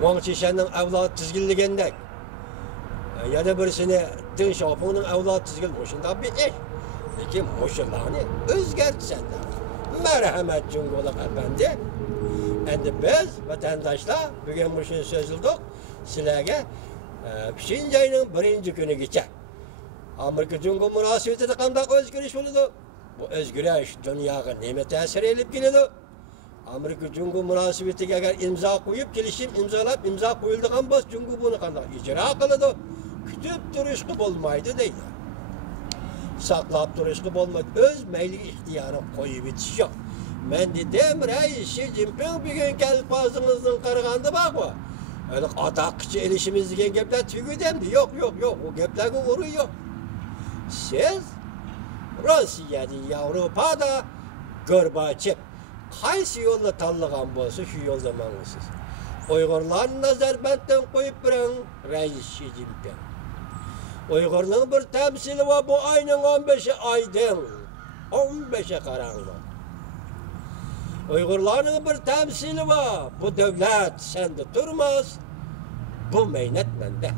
Wang Qishan'ın avlod tizginligandek yana birisini Deng Xiaoping'ning avlod tizgin shunday bir ish. Lekin o'shalarni o'zgartishadi. Marhamat Jungo'liq efendi. Endi biz vatandoshlar bugun bu shuni so'zildik. Sizlarga Xinjiangning birinchi kunigacha Amerika Jungo munosabatida qanday o'zgarish bo'ladi? Bu o'zgarish dunyoga nima ta'sir elib keladi? Amerika Jungo munosabatiga agar imzo qo'yib kelishim imzo qo'yildigan bo'lsa, Jungo buni qanday ijro qiladi? Kutib turishga bo'lmaydi deydi. Saqlab turishga bo'lmaydi. O'z mayli ixtiyorini qo'yib etish yo'q. Men dedim, Rais Xi Jinping bugun kalpozimizning qaraganda baqmi? Öyle atakçı elişimiz degan gaplar tugudamdi. Yo'q, o gaplarga o'rin yo'q. Siz Rossiyada, Yevropada Gorbachev qaysi yo'lni tanlagan bo'lsa, shu yo'lda mangsiz. Uyg'urlarni nazarbanddan qo'yib biring, Rais Xi Jinping. Uyg'urning bir tamsili va bu ayning 15 oydan 15'e qaranglar. Uyg'urlarning bir tamsili va bu davlat senda turmas. Bu mehnat menda.